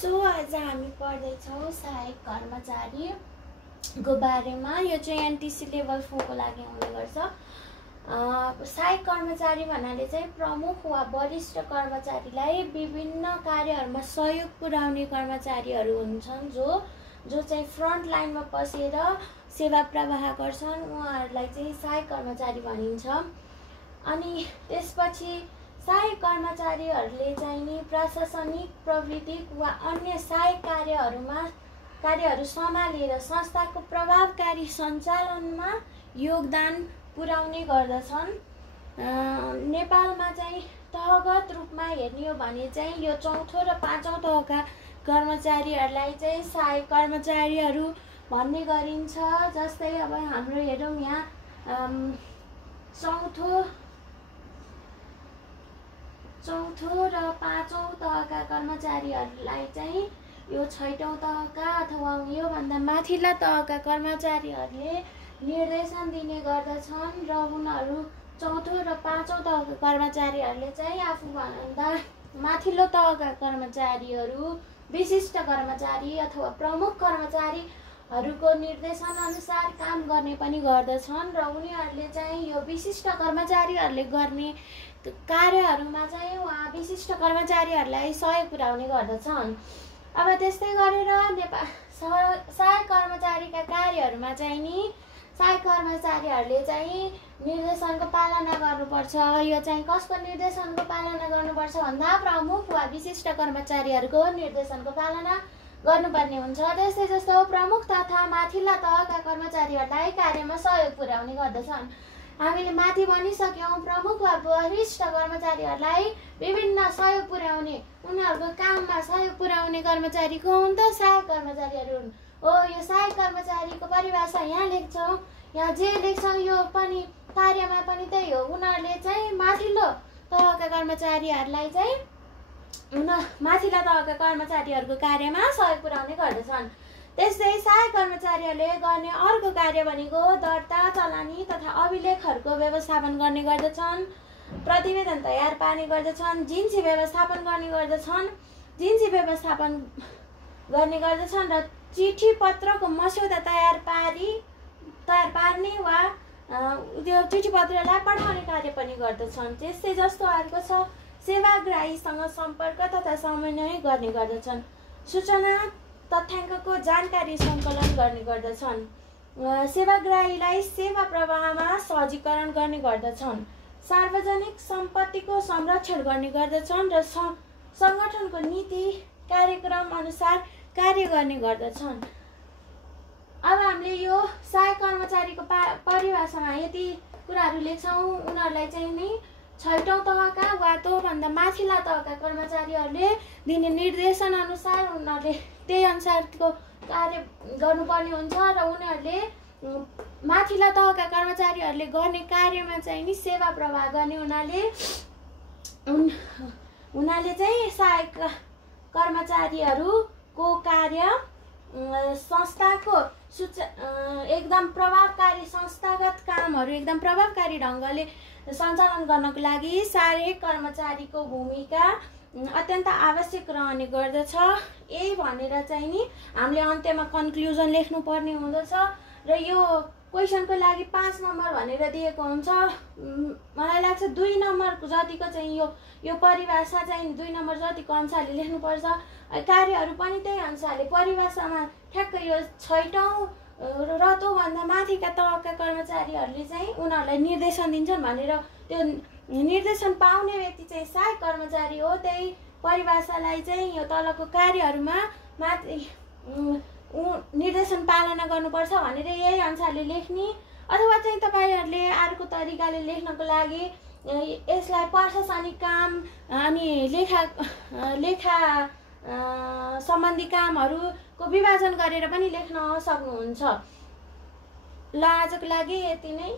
So आज हामी पढ्दैछौँ सहायक कर्मचारीको बारेमा। यो चाहिँ एनटीसी लेभल 4 को लागि हुने गर्छ। सहायक कर्मचारी भन्नाले चाहिँ प्रमुख वा वरिष्ठ कर्मचारीलाई विभिन्न कार्यहरूमा सहयोग पुर्याउने कर्मचारीहरू हुन्छन् जो चाहिँ फ्रन्ट लाइनमा बसेर सेवा प्रवाह गर्छन्। उहाँहरूलाई चाहिँ सहायक कर्मचारी भनिन्छ। अनि त्यसपछि सहायक कर्मचारीहरूले चाहिँ नि प्रशासनिक, प्राविधिक वा अन्य सहायक कार्यहरू सम्हालेर संस्थाको प्रभावकारी सञ्चालनमा योगदान पुर्याउने गर्दछन्। नेपालमा चाहिँ तहगत रूपमा हेर्ने हो भने चाहिँ यो 4औं र 5औं तहका कर्मचारीहरूलाई चाहिँ सहायक कर्मचारीहरू भन्ने गरिन्छ। जस्तै अब हाम्रो हेरौँ यहाँ चौथो र 5औं तहका कर्मचारीहरूलाई चाहिँ यो 6औं तहका अथवा योभन्दा माथिल्ला तहका कर्मचारीहरूले निर्देशन दिने गर्दछन् र उनीहरू 4औं र 5औं तहका कर्मचारीहरूले चाहिँ आफूभन्दा माथिल्लो तहका कर्मचारीहरू, विशिष्ट कर्मचारी अथवा प्रमुख कर्मचारीहरूको निर्देशन अनुसार काम गर्ने पनि गर्दछन् र उनीहरूले चाहिँ यो विशिष्ट कर्मचारीहरूले गर्ने कार्यहरूमा चाहिँ उहाँ विशिष्ट कर्मचारीहरूलाई सहयोग पुर्याउने गर्दछन्। अब त्यस्तै गरेर सहायक कर्मचारीका कार्यहरूमा चाहिँ नि सहायक कर्मचारीहरूले चाहिँ निर्देशनको पालना गर्नुपर्छ। यो चाहिँ कसको निर्देशनको पालना गर्नुपर्छ भन्दा प्रमुख वा विशिष्ट कर्मचारीहरूको निर्देशनको पालना गर्नुपर्ने हुन्छ। त्यस्तै जस्तो प्रमुख तथा माथिल्ला तहका कर्मचारीहरूलाई कार्यमा सहयोग पुर्याउने गर्दछन्। हामीले माथि भनिसक्यौँ, प्रमुख वा वरिष्ठ कर्मचारीहरूलाई विभिन्न सहयोग पुर्याउने, उनीहरूको काममा सहयोग पुर्याउने कर्मचारी को हुन् त? सहायक कर्मचारीहरू हुन्। यो सहायक कर्मचारीको परिभाषा यहाँ लेख्छौँ। यहाँ जे लेख्छौँ यो पनि कार्यमा पनि त्यही हो। उनीहरूले चाहिँ माथिल्लो तहका कर्मचारीहरूलाई चाहिँ माथिल्ला तहका कर्मचारीहरूको कार्यमा सहयोग पुर्याउने गर्दछन्। त्यस्तै सहायक कर्मचारीहरूले गर्ने अर्को कार्य भनेको दर्ता, चलानी तथा अभिलेखहरूको व्यवस्थापन गर्ने गर्दछन्, प्रतिवेदन तयार पार्ने गर्दछन्, जिन्सी व्यवस्थापन गर्ने गर्दछन् र चिठी पत्रको मस्यौदा तयार पार्ने वा त्यो चिठी पत्रलाई पठाउने कार्य पनि गर्दछन्। त्यस्तै जस्तो अर्को छ सेवाग्राहीसँग सम्पर्क तथा समन्वय गर्ने गर्दछन्, सूचना तथ्याङ्कको जानकारी सङ्कलन गर्ने गर्दछन्, सेवाग्राहीलाई सेवा प्रवाहमा सहजीकरण गर्ने गर्दछन्, सार्वजनिक सम्पत्तिको संरक्षण गर्ने गर्दछन् र सङ्गठनको नीति कार्यक्रम अनुसार कार्य गर्ने गर्दछन्। अब हामीले यो सहायक कर्मचारीको परिभाषामा यति कुराहरू लेख्छौँ। उनीहरूलाई चाहिँ नि 6औं तहका वा त्योभन्दा माथिल्ला तहका कर्मचारीहरूले दिने निर्देशन अनुसार उनीहरूले त्यही अनुसारको कार्य गर्नुपर्ने हुन्छ र उनीहरूले माथिल्ला तहका कर्मचारीहरूले गर्ने कार्यमा चाहिँ नि सेवा प्रवाह गर्ने उनीहरूले चाहिँ सहायक कर्मचारीहरूको कार्य संस्थाको एकदम प्रभावकारी संस्थागत कामहरू एकदम प्रभावकारी ढङ्गले सञ्चालन गर्नको लागि सहायक कर्मचारीको भूमिका अत्यन्त आवश्यक रहने गर्दछ। यही भनेर चाहिँ नि हामीले अन्त्यमा कन्क्लुजन लेख्नुपर्ने हुँदछ र यो क्वेसनको लागि 5 नम्बर भनेर दिएको हुन्छ। मलाई लाग्छ 2 नम्बर जतिको चाहिँ यो परिभाषा चाहिँ 2 नम्बर जतिको अनुसारले लेख्नुपर्छ। कार्यहरू पनि त्यही अनुसारले परिभाषामा ठ्याक्कै यो 6औं र त्योभन्दा माथिका तहका कर्मचारीहरूले चाहिँ उनीहरूलाई निर्देशन दिन्छन् भनेर त्यो निर्देशन पाउने व्यक्ति चाहिँ सहायक कर्मचारी हो। त्यही परिभाषालाई चाहिँ यो तलको कार्यहरूमा निर्देशन पालना गर्नुपर्छ भनेर यही अनुसारले लेख्ने, अथवा चाहिँ तपाईँहरूले अर्को तरिकाले लेख्नको लागि यसलाई प्रशासनिक काम अनि लेखा सम्बन्धी कामहरूको विभाजन गरेर पनि लेख्न सक्नुहुन्छ। ल आजको लागि यति नै।